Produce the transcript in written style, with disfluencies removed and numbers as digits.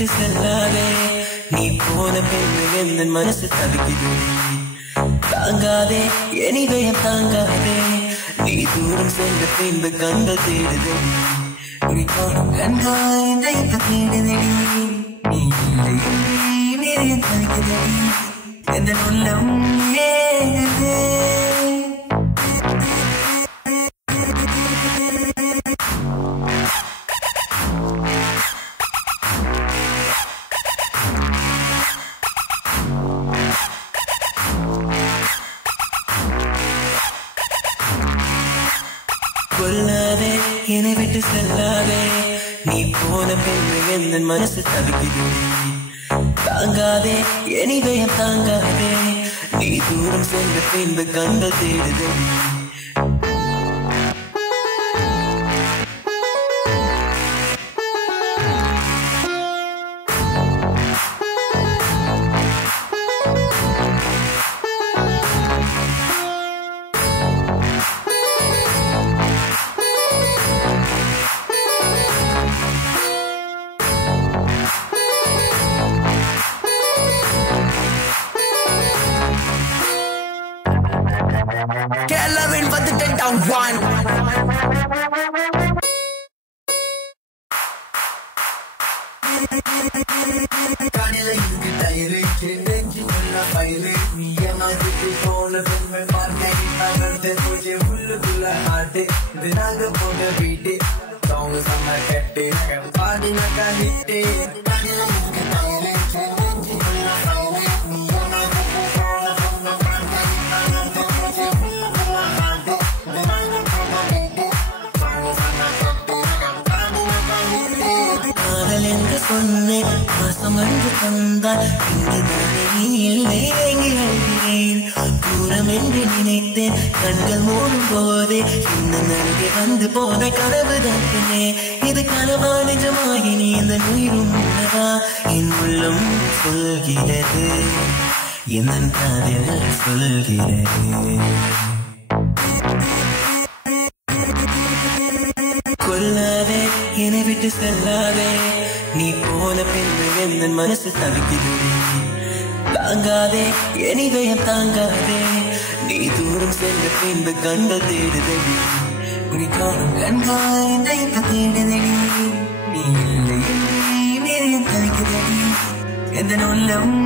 விட்டு செல்லாதே நீ போன பின்பு என் மனசு தவிக்குது தாங்காதே என் இதயம் தாங்காதே நீ தூரம் சென்ற பின்பு கண்கள் தேடுதே குறிக்கோளும் கண்கள் இதயத்தை தேடுதடி நீ இல்லை இதயம் தவிக்குதடி எந்த உள்ளம் ஏகுதே கொல்லாதே என்னை விட்டு செல்லாதே நீ போன பின்பு என் மனசு தவிக்குது தாங்காதே என் இதயம் தாங்காதே நீ தூரம் சென்ற பின்பு கண்கள் தேடுதே Kelvin for the 10-1. Kanila yungi tayre, chenji mulla paile. Miya maji phone me marne nagante mujhe bulla haate. Dinaga phoda beate, song sama kette, party naga hitte. Kanila yungi tayre, chenji mulla paile. Miya maji phone me marne nagante mujhe bulla haate. Dinaga phoda beate, song sama kette, party naga hitte. காதல் என்று சொன்னேன் பாசம் என்று தந்தால் இங்குதானே நீ இல்லை எங்கே அழுகிறேன் தூரம் என்று நினைத்தேன் கண்கள் மூடும் போதே இன்னும் அருகே வந்து போன கனவு தானே இது கனவா நிஜமாகி நீ இந்த உயிரும் உணவா என் உள்ளம் சொல்கிறது என் காதல் சொல்கிறது கொல்லாதே என்னை விட்டு செல்லாதே நீ போன பின்பு என் மனசு தவிக்குது தாங்காதே என் இதயம் தாங்காதே நீ தூரம் சென்ற பின்பு கண்கள் தேடுதடி குறிக்கோளும் கண்கள் இதயத்தை தேடுதடி நீ இல்லை இதயம் தவிக்குதடி எந்த உள்ளம்